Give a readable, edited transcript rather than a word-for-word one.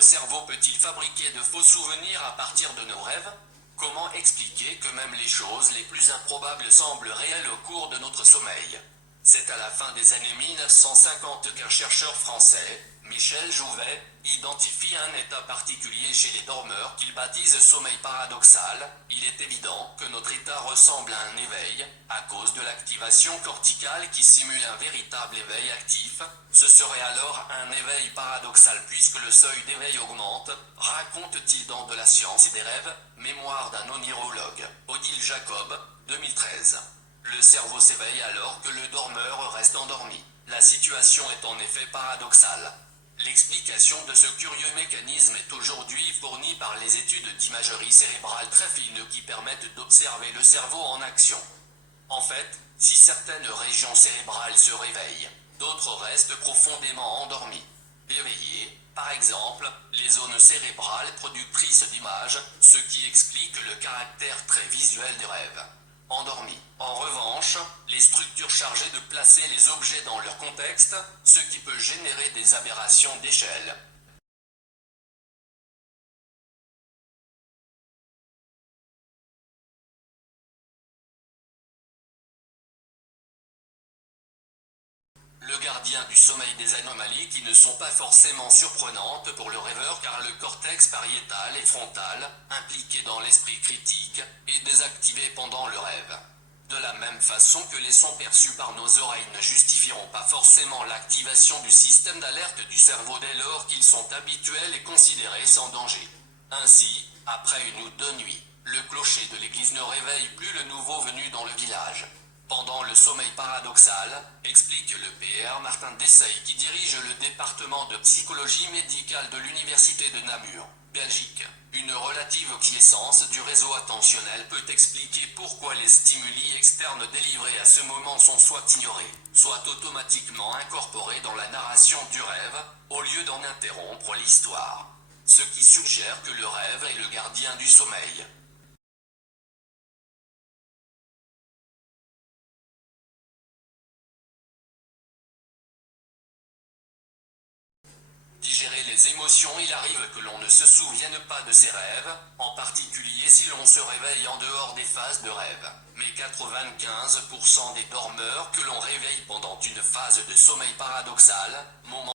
notre cerveau peut-il fabriquer de faux souvenirs à partir de nos rêves? Comment expliquer que même les choses les plus improbables semblent réelles au cours de notre sommeil? C'est à la fin des années 1950 qu'un chercheur français, Michel Jouvet, identifie un état particulier chez les dormeurs qu'il baptise sommeil paradoxal. Il est évident que notre état ressemble à un éveil, à cause de l'activation corticale qui simule un véritable éveil actif. Ce serait alors un éveil paradoxal puisque le seuil d'éveil augmente, raconte-t-il dans De la science et des rêves, mémoire d'un onirologue, Odile Jacob, 2013. Le cerveau s'éveille alors que le dormeur reste endormi. La situation est en effet paradoxale. L'explication de ce curieux mécanisme est aujourd'hui fournie par les études d'imagerie cérébrale très fines qui permettent d'observer le cerveau en action. En fait, si certaines régions cérébrales se réveillent, d'autres restent profondément endormies. Éveillées, par exemple, les zones cérébrales productrices d'images, ce qui explique le caractère très visuel des rêves. Endormis. En revanche, les structures chargées de placer les objets dans leur contexte, ce qui peut générer des aberrations d'échelle. Le gardien du sommeil des anomalies qui ne sont pas forcément surprenantes pour le rêveur car le cortex pariétal et frontal, impliqué dans l'esprit critique, est désactivé pendant le rêve. De la même façon que les sons perçus par nos oreilles ne justifieront pas forcément l'activation du système d'alerte du cerveau dès lors qu'ils sont habituels et considérés sans danger. Ainsi, après une ou deux nuits, le clocher de l'église ne réveille plus le nouveau venu dans le village. Pendant le sommeil paradoxal, explique le Pr Martin Dessay qui dirige le département de psychologie médicale de l'université de Namur, Belgique. Une relative quiescence du réseau attentionnel peut expliquer pourquoi les stimuli externes délivrés à ce moment sont soit ignorés, soit automatiquement incorporés dans la narration du rêve, au lieu d'en interrompre l'histoire. Ce qui suggère que le rêve est le gardien du sommeil. Digérer les émotions, il arrive que l'on ne se souvienne pas de ses rêves, en particulier si l'on se réveille en dehors des phases de rêve. Mais 95% des dormeurs que l'on réveille pendant une phase de sommeil paradoxal, moment